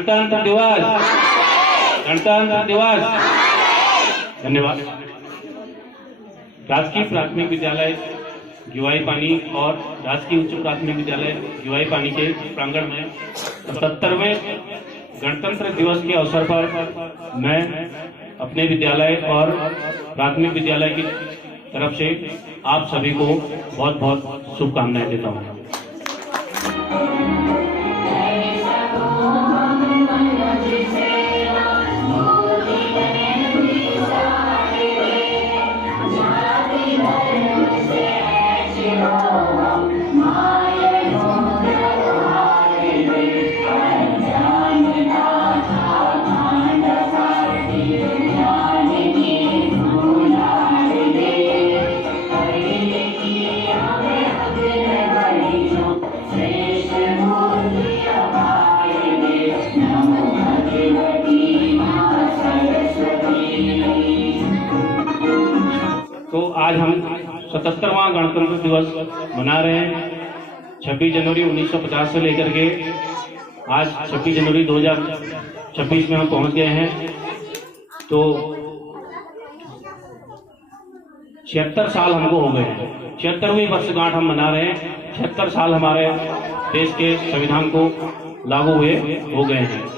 गणतंत्र दिवस, गणतंत्र दिवस। धन्यवाद। राजकीय प्राथमिक विद्यालय गिवाई पानी और राजकीय उच्च प्राथमिक विद्यालय गिवाई पानी के प्रांगण में 77वें गणतंत्र दिवस के अवसर पर मैं अपने विद्यालय और प्राथमिक विद्यालय की तरफ से आप सभी को बहुत बहुत शुभकामनाएं देता हूँ। तो आज हम 77वां गणतंत्र दिवस मना रहे हैं। 26 जनवरी 1950 से लेकर के आज 26 जनवरी 2026 में हम पहुंच गए हैं। तो 76 साल हमको हो गए हैं। 76वीं वर्षगांठ हम मना रहे हैं। 76 साल हमारे देश के संविधान को लागू हुए हो गए हैं।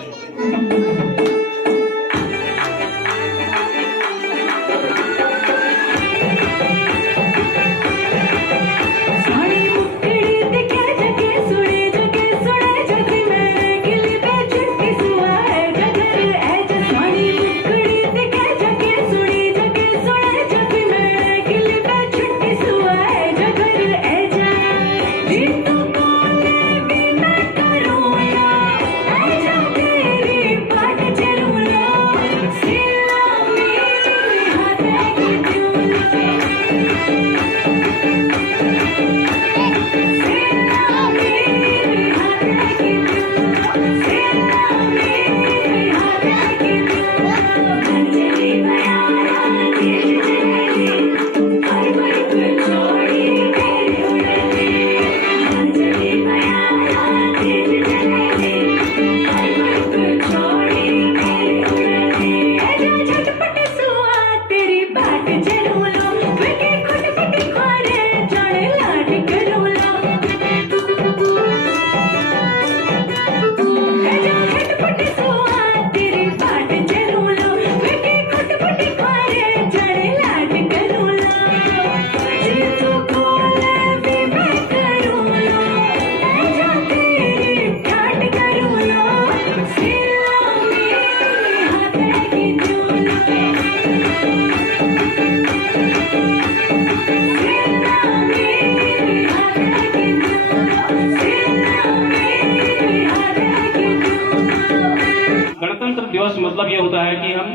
दिवस मतलब ये होता है कि हम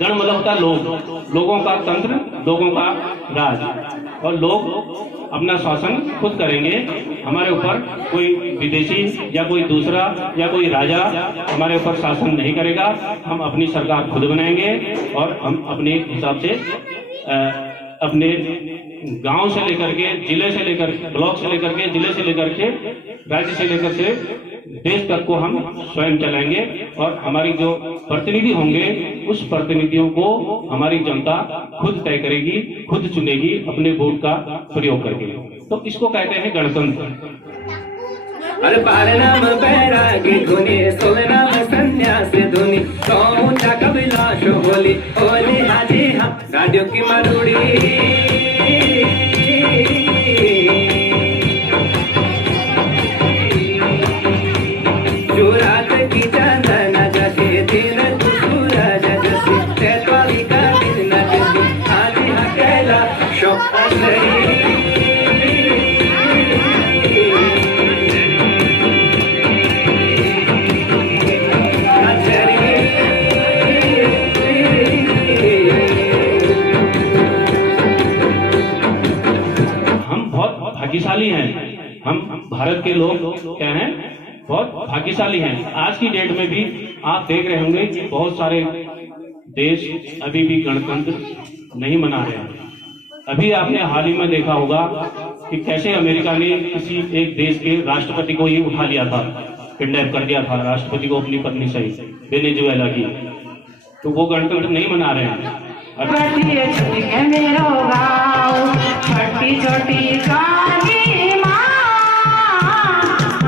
गण मतलब होता है लोग, लोगों का तंत्र, लोगों का राज, और लोग अपना शासन खुद करेंगे। हमारे ऊपर कोई विदेशी या कोई दूसरा या कोई राजा हमारे ऊपर शासन नहीं करेगा। हम अपनी सरकार खुद बनाएंगे और हम अपने हिसाब से अपने गांव से लेकर के, जिले से लेकर, ब्लॉक से लेकर के, जिले से लेकर के, राज्य से लेकर से देश तक को हम स्वयं चलाएंगे। और हमारी जो प्रतिनिधि होंगे उस प्रतिनिधियों को हमारी जनता खुद तय करेगी, खुद चुनेगी अपने वोट का प्रयोग करके। तो इसको कहते हैं गणतंत्र। अरे पारनाम बैरागी धुनी, सोलनाम संन्यास धुनी, कौचा कबिलाश होली, होली हाजी हाँ राडियो की मरुड़ी। जो रात की चांदन जैसे दिन तू सूरज जैसे, तैतवाली का दिन जैसे, हाजी हाँ कैला शौक असरी। भाग्यशाली हैं हम, भारत के लोग क्या हैं, बहुत भाग्यशाली हैं। आज की डेट में भी आप देख रहे होंगे कि बहुत सारे देश अभी भी गणतंत्र नहीं मना रहे हैं। अभी आपने हाल ही में देखा होगा कि कैसे अमेरिका ने किसी एक देश के राष्ट्रपति को ही उठा लिया था किडनैप कर दिया था राष्ट्रपति को अपनी पत्नी सहित वेनेजुएला की, तो वो गणतंत्र नहीं मना रहे हैं। छोटी छोटी काली माँ,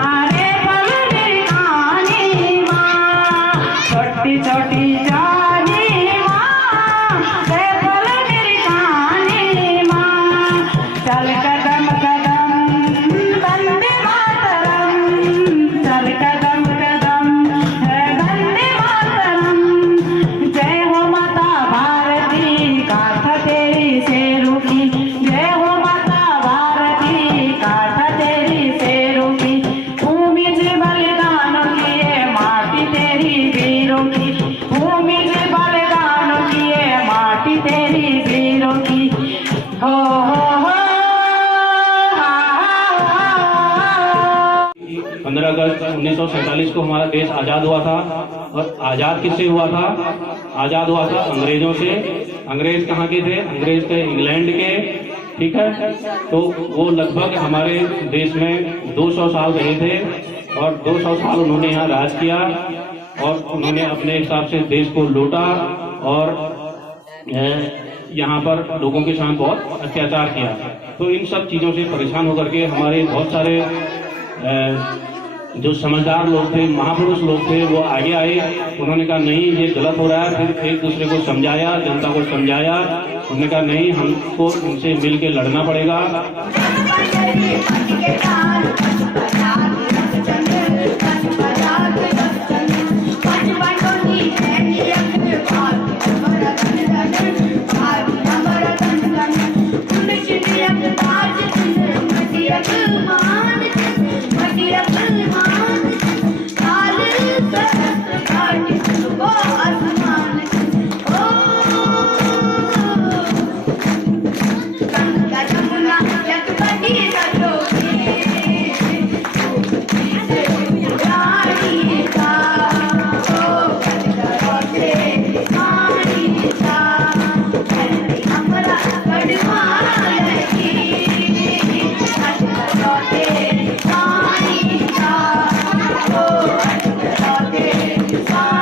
अरे बलरी काली माँ, छोटी छोटी काली माँ, रे बलरी काली माँ, चल कदम कदम वंदे मातरम, चल कदम कदम है वंदे मातरम, जय हो माता भारती गाथा तेरी शेरों की, जय हो माता भारती गाथा तेरी शेरों की, भूमि से बलिदान किए माटी तेरी वीरों की, भूमि से बलिदान किए माटी तेरी वीरों की, हो हो 15 अगस्त 1947 को हमारा देश आज़ाद हुआ था। और आज़ाद किससे हुआ था? आज़ाद हुआ था अंग्रेजों से। अंग्रेज कहाँ के थे? अंग्रेज थे इंग्लैंड के, ठीक है। तो वो लगभग हमारे देश में 200 साल रहे थे और 200 साल उन्होंने यहाँ राज किया और उन्होंने अपने हिसाब से देश को लूटा और यहाँ पर लोगों के साथ बहुत अत्याचार किया। तो इन सब चीज़ों से परेशान होकर के हमारे बहुत सारे जो समझदार लोग थे, महापुरुष लोग थे, वो आगे आए। उन्होंने कहा नहीं ये गलत हो रहा है। फिर एक दूसरे को समझाया, जनता को समझाया। उन्होंने कहा नहीं हमको इनसे मिल के लड़ना पड़ेगा।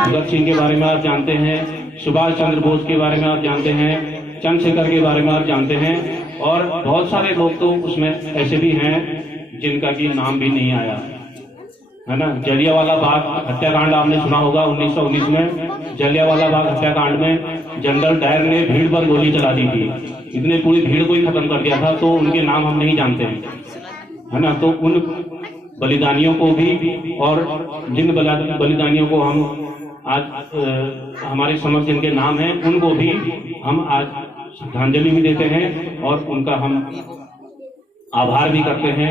भगत सिंह के बारे में आप जानते हैं, सुभाष चंद्र बोस के बारे में आप जानते हैं, चंद्रशेखर के बारे में आप जानते हैं और बहुत सारे लोग तो उसमें ऐसे भी हैं जिनका की नाम भी नहीं आया, है ना। जलियांवाला बाग हत्याकांड आपने सुना होगा। 1919 में जलियांवाला बाग हत्याकांड में जनरल डायर ने भीड़ पर गोली चला दी थी। इतने पूरी भीड़ को ही खत्म कर दिया था। तो उनके नाम हम नहीं जानते हैं, है ना। तो उन बलिदानियों को भी और जिन बलिदानियों को हम आज हमारे समझ जिनके नाम हैं उनको भी हम आज श्रद्धांजलि भी देते हैं और उनका हम आभार भी करते हैं।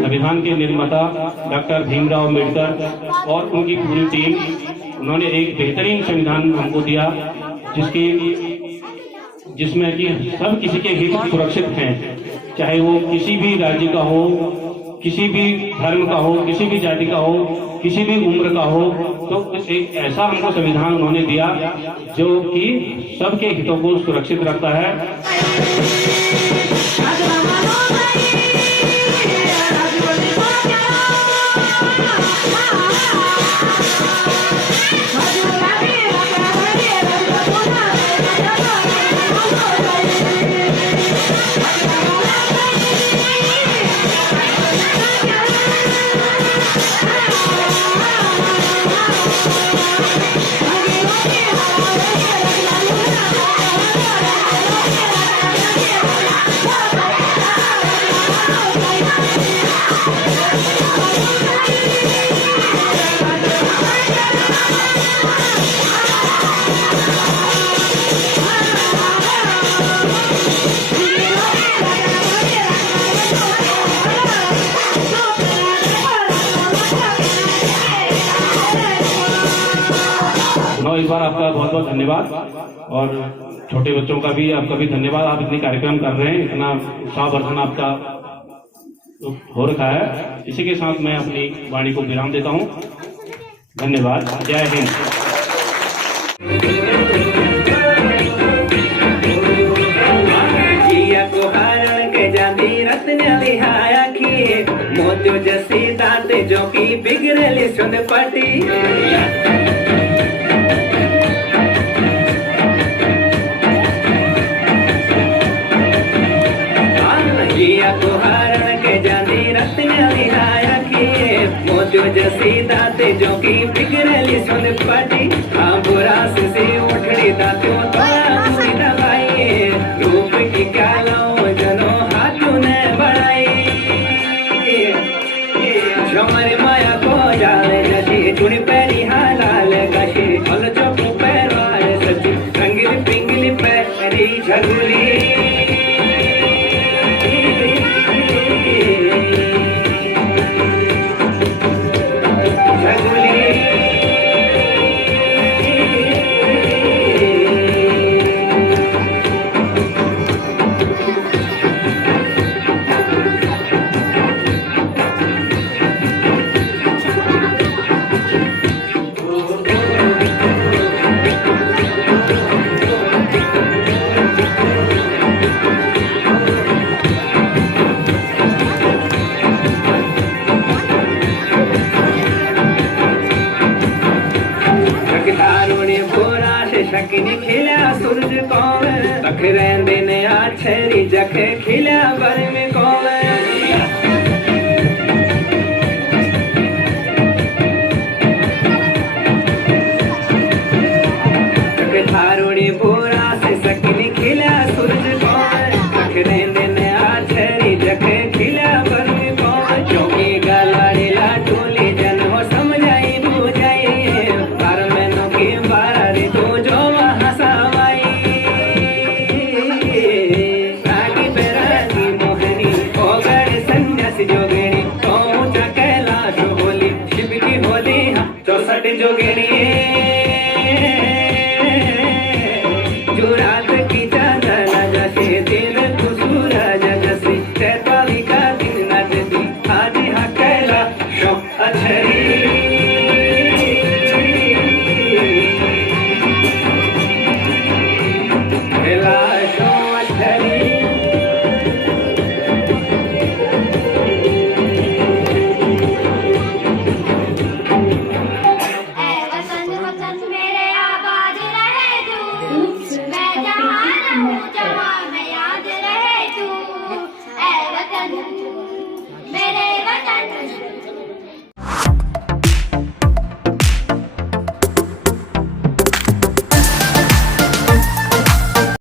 संविधान के निर्माता डॉक्टर भीमराव अम्बेडकर और उनकी पूरी टीम, उन्होंने एक बेहतरीन संविधान हमको दिया जिसमें कि सब किसी के हित सुरक्षित हैं, चाहे वो किसी भी राज्य का हो, किसी भी धर्म का हो, किसी भी जाति का हो, किसी भी उम्र का हो। तो एक ऐसा हमको संविधान उन्होंने दिया जो कि सबके हितों को सुरक्षित रखता है। इस बार आपका बहुत बहुत धन्यवाद, और छोटे बच्चों का भी आपका भी धन्यवाद। आप इतने कार्यक्रम कर रहे हैं, इतना उत्साहवर्धन आपका हो रखा है। इसी के साथ मैं अपनी वाणी को विराम देता हूँ। धन्यवाद। जय हिंद। जिया को हारण के जाती रत्न लिहाया की मोजो जसी दांत जो की बिगड़ली सुन पटी जिया को हारण के जाती रत्न लिहाया की मोजो जसी दांत जो की बिगड़ली सुन पटी बुरा से उठड़ी दांतों तो दबाई रूप की कालों जनो हाथों ने बढ़ाई झमर माया को जाले जसी चुनी पैरी हालाल गशी हल चौक पैर वाले सची रंगीली पिंगली पैरी झगुली शकिनी खिला सूरज कौन तख रहंदे ने आछरी जख खिला बर में कौन तख थारुणी बोरा से शकिनी खिला सूरज कौन तख रहंदे ने आछरी जख खिला बर में कौन जोगी गलाड़ी ला टोली जन हो समझाई बुझाई पर मैनों की बारी तो जोगी